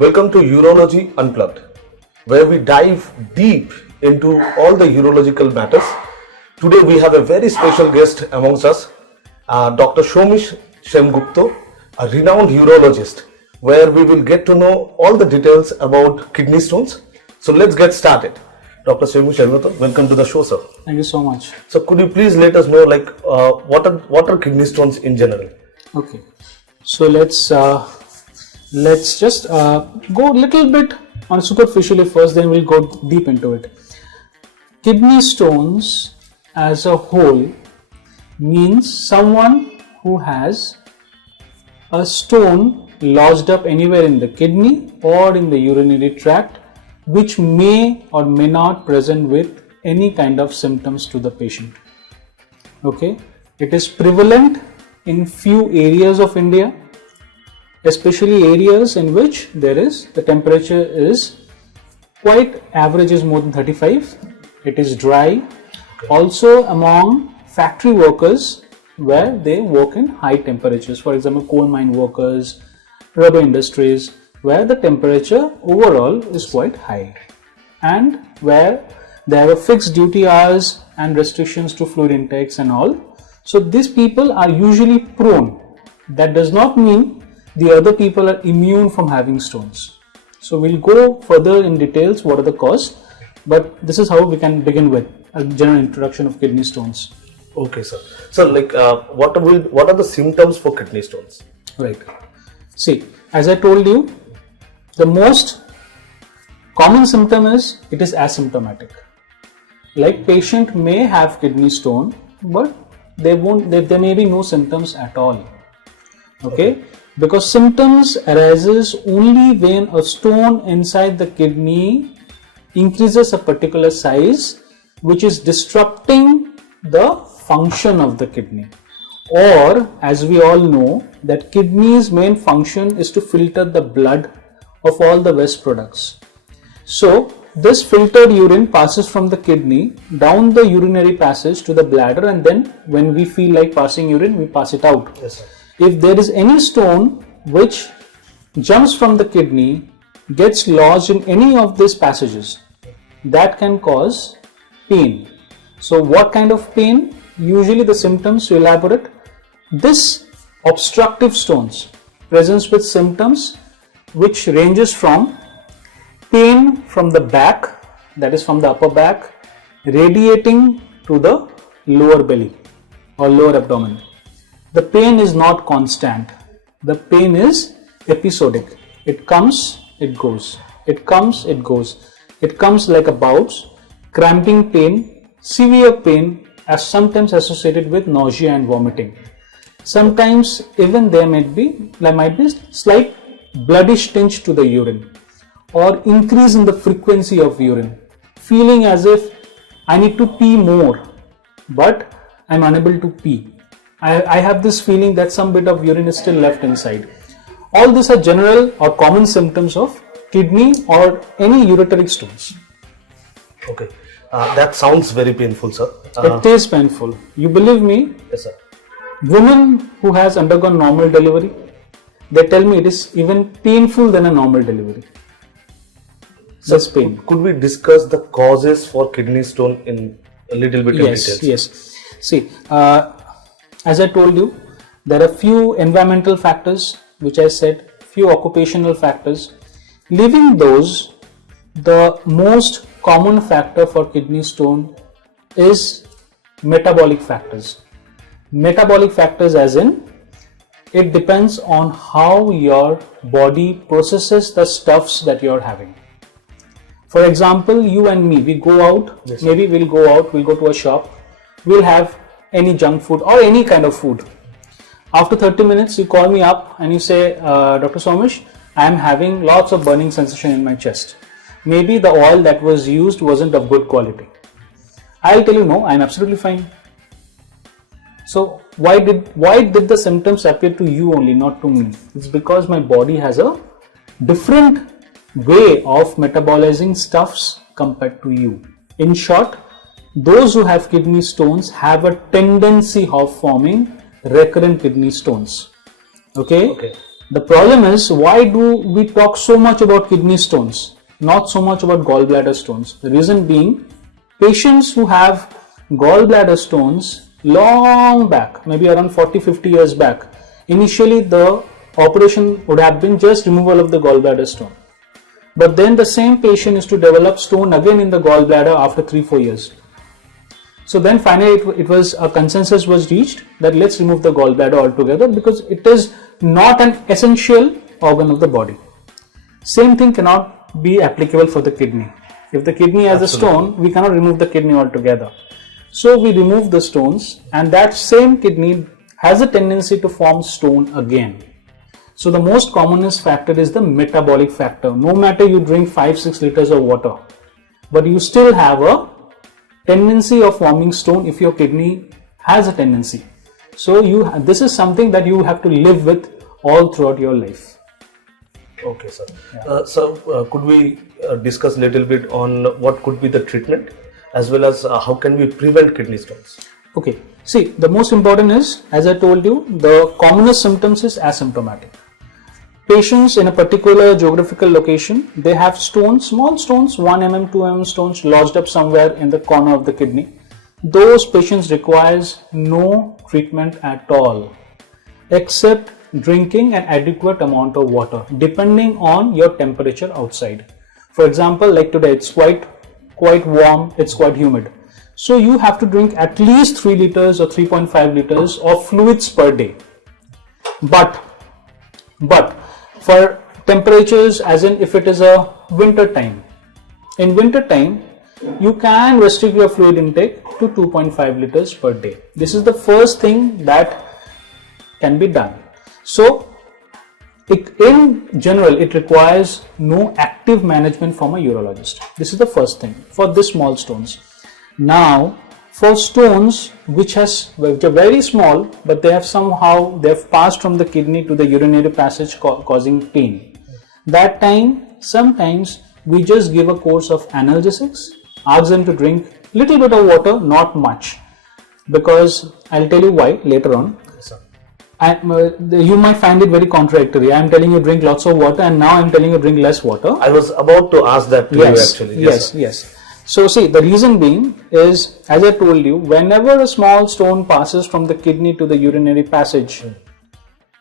Welcome to Urology Unplugged, where we dive deep into all the urological matters. Today we have a very special guest amongst us, Dr. Soumish Sengupta, a renowned urologist, where we will get to know all the details about kidney stones. So let's get started. Dr. Soumish Sengupta, welcome to the show, sir. Thank you so much. So could you please let us know, what are kidney stones in general? Okay, so let's just go a little bit on superficially first, then we'll go deep into it. Kidney stones as a whole means someone who has a stone lodged up anywhere in the kidney or in the urinary tract, which may or may not present with any kind of symptoms to the patient. Okay, it is prevalent in few areas of India, especially areas in which the temperature is quite average, is more than 35. It is dry. Also among factory workers where they work in high temperatures, for example coal mine workers, rubber industries, where the temperature overall is quite high and where there are fixed duty hours and restrictions to fluid intakes and all. So these people are usually prone. That does not mean the other people are immune from having stones. So we'll go further in details what are the cause, but this is how we can begin with a general introduction of kidney stones. Okay, sir. So what are the symptoms for kidney stones? Right. See, as I told you, the most common symptom is it is asymptomatic. Like patient may have kidney stone, but there may be no symptoms at all. Okay? Because symptoms arises only when a stone inside the kidney increases a particular size, which is disrupting the function of the kidney. Or, as we all know, that kidney's main function is to filter the blood of all the waste products. So this filtered urine passes from the kidney down the urinary passage to the bladder, and then when we feel like passing urine, we pass it out. Yes, sir. If there is any stone which jumps from the kidney, gets lodged in any of these passages, that can cause pain. So what kind of pain? Usually the symptoms, to elaborate, this obstructive stones presents with symptoms which ranges from pain from the back, that is from the upper back, radiating to the lower belly or lower abdomen. The pain is not constant. The pain is episodic. It comes, it goes. It comes, it goes. It comes like a bout, cramping pain, severe pain, as sometimes associated with nausea and vomiting. Sometimes even there might be slight bloodish tinge to the urine, or increase in the frequency of urine, feeling as if I need to pee more, but I'm unable to pee. I have this feeling that some bit of urine is still left inside. All these are general or common symptoms of kidney or any ureteric stones. Okay, that sounds very painful, sir. It is painful. You believe me? Yes, sir. Women who has undergone normal delivery, they tell me it is even painful than a normal delivery. Such pain. Could we discuss the causes for kidney stone in a little bit in details? Yes. See, as I told you, there are few environmental factors, which I said, few occupational factors. Leaving those, the most common factor for kidney stone is metabolic factors. Metabolic factors as in, it depends on how your body processes the stuffs that you are having. For example, you and me, we go out, yes, maybe we'll go to a shop, we'll have any junk food or any kind of food. After 30 minutes, you call me up and you say, Dr. Soumish, I am having lots of burning sensation in my chest. Maybe the oil that was used wasn't of good quality. I'll tell you, no, I'm absolutely fine. So why did the symptoms appear to you only, not to me? It's because my body has a different way of metabolizing stuffs compared to you. In short, those who have kidney stones have a tendency of forming recurrent kidney stones. Okay? The problem is, why do we talk so much about kidney stones, not so much about gallbladder stones? The reason being, patients who have gallbladder stones long back, maybe around 40-50 years back, initially the operation would have been just removal of the gallbladder stone. But then the same patient is to develop stone again in the gallbladder after 3-4 years. So then finally it was a consensus was reached that let's remove the gallbladder altogether, because it is not an essential organ of the body. Same thing cannot be applicable for the kidney. If the kidney has a stone, we cannot remove the kidney altogether. So we remove the stones, and that same kidney has a tendency to form stone again. So the most commonest factor is the metabolic factor. No matter you drink 5-6 liters of water, but you still have a tendency of forming stone if your kidney has a tendency. So this is something that you have to live with all throughout your life. Okay, sir. Yeah. Could we discuss a little bit on what could be the treatment, as well as how can we prevent kidney stones? Okay. See, the most important is, as I told you, the commonest symptoms is asymptomatic. Patients in a particular geographical location, they have stones, small stones, 1 mm, 2 mm stones lodged up somewhere in the corner of the kidney. Those patients requires no treatment at all, except drinking an adequate amount of water, depending on your temperature outside. For example, like today, it's quite warm, it's quite humid. So you have to drink at least 3 liters or 3.5 liters of fluids per day. But for temperatures, as in if it is a winter time, in winter time you can restrict your fluid intake to 2.5 liters per day. This is the first thing that can be done. So in general, it requires no active management from a urologist. This is the first thing for the small stones. Now for stones which are very small, but they have passed from the kidney to the urinary passage causing pain. That time, sometimes we just give a course of analgesics, ask them to drink little bit of water, not much, because I'll tell you why later on. You might find it very contradictory. I'm telling you drink lots of water, and now I'm telling you drink less water. I was about to ask that to you actually. Yes. So see, the reason being is, as I told you, whenever a small stone passes from the kidney to the urinary passage,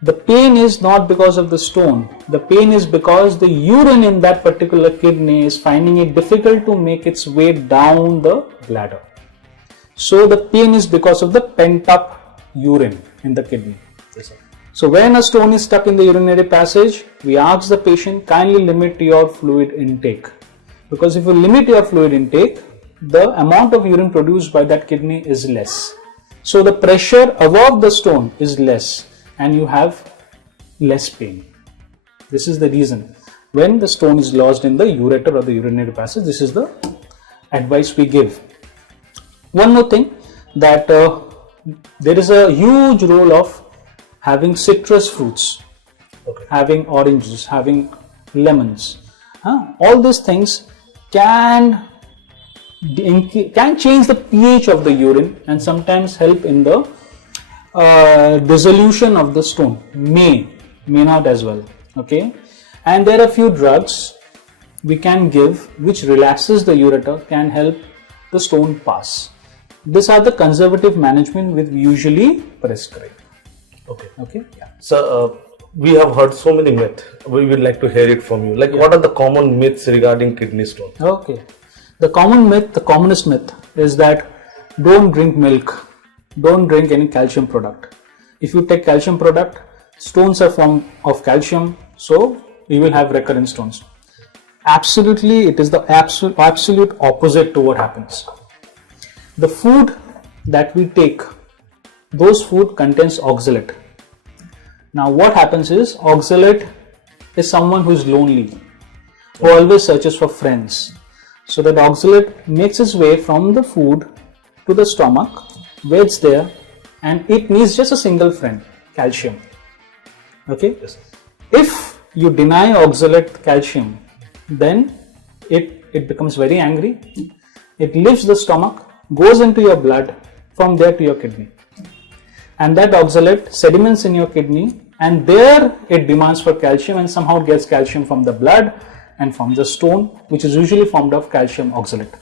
the pain is not because of the stone. The pain is because the urine in that particular kidney is finding it difficult to make its way down the bladder. So the pain is because of the pent up urine in the kidney. Yes, sir. So when a stone is stuck in the urinary passage, we ask the patient, kindly limit your fluid intake. Because if you limit your fluid intake, the amount of urine produced by that kidney is less. So the pressure above the stone is less and you have less pain. This is the reason. When the stone is lodged in the ureter or the urinary passage, this is the advice we give. One more thing, that there is a huge role of having citrus fruits, having oranges, having lemons. All these things can change the pH of the urine and sometimes help in the dissolution of the stone. May not as well. Okay, and there are a few drugs we can give which relaxes the ureter, can help the stone pass. These are the conservative management we usually prescribe. Okay. Yeah. So we have heard so many myths. We would like to hear it from you. What are the common myths regarding kidney stone? Okay. The commonest myth is that don't drink milk, don't drink any calcium product. If you take calcium product, stones are formed of calcium, so you will have recurrent stones. Absolutely, it is the absolute opposite to what happens. The food that we take, those food contains oxalate. Now what happens is, oxalate is someone who is lonely, who always searches for friends. So that oxalate makes its way from the food to the stomach, waits there, and it needs just a single friend, calcium. Okay? Yes. If you deny oxalate calcium, then it becomes very angry. It leaves the stomach, goes into your blood, from there to your kidney. And that oxalate sediments in your kidney and there it demands for calcium and somehow gets calcium from the blood and from the stone, which is usually formed of calcium oxalate.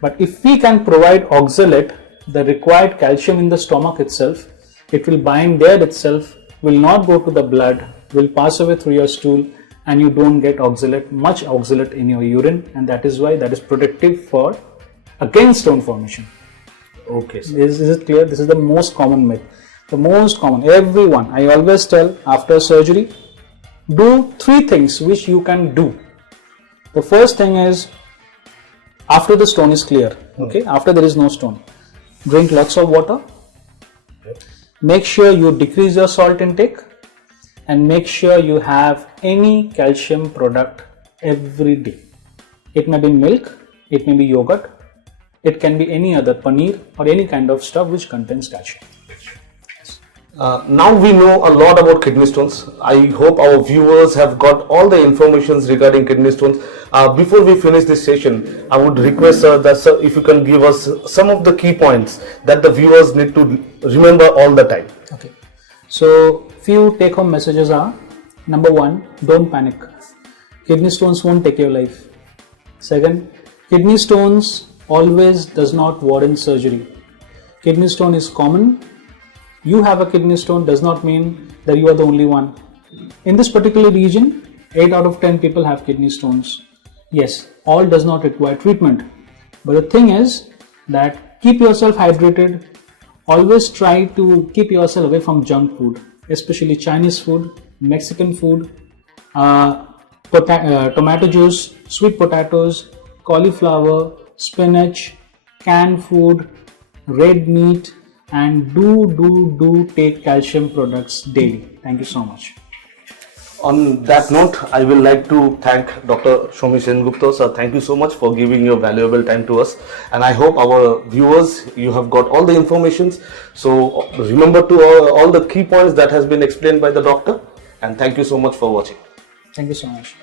But if we can provide oxalate, the required calcium in the stomach itself, it will bind there itself, will not go to the blood, will pass away through your stool, and you don't get oxalate, much oxalate in your urine, and that is why that is protective for against stone formation. Okay, sir. Is it clear? This is the most common myth. The most common, everyone, I always tell after surgery, do 3 things which you can do. The first thing is, after the stone is clear, okay, after there is no stone, drink lots of water, make sure you decrease your salt intake, and make sure you have any calcium product every day. It may be milk, it may be yogurt, it can be any other paneer or any kind of stuff which contains calcium. Now we know a lot about kidney stones. I hope our viewers have got all the information regarding kidney stones. Before we finish this session, I would request that sir, if you can give us some of the key points that the viewers need to remember all the time. Okay. So few take-home messages are: number 1, don't panic. Kidney stones won't take your life. Second, kidney stones always does not warrant surgery. Kidney stone is common. You have a kidney stone does not mean that you are the only one. In this particular region, 8 out of 10 people have kidney stones. Yes, all does not require treatment. But the thing is that keep yourself hydrated. Always try to keep yourself away from junk food, especially Chinese food, Mexican food, tomato juice, sweet potatoes, cauliflower, spinach, canned food, red meat, and do take calcium products daily. Thank you so much. On that note, I will like to thank Dr. Soumish Sengupta, sir. Thank you so much for giving your valuable time to us. And I hope our viewers, you have got all the informations. So remember to all the key points that has been explained by the doctor. And thank you so much for watching. Thank you so much.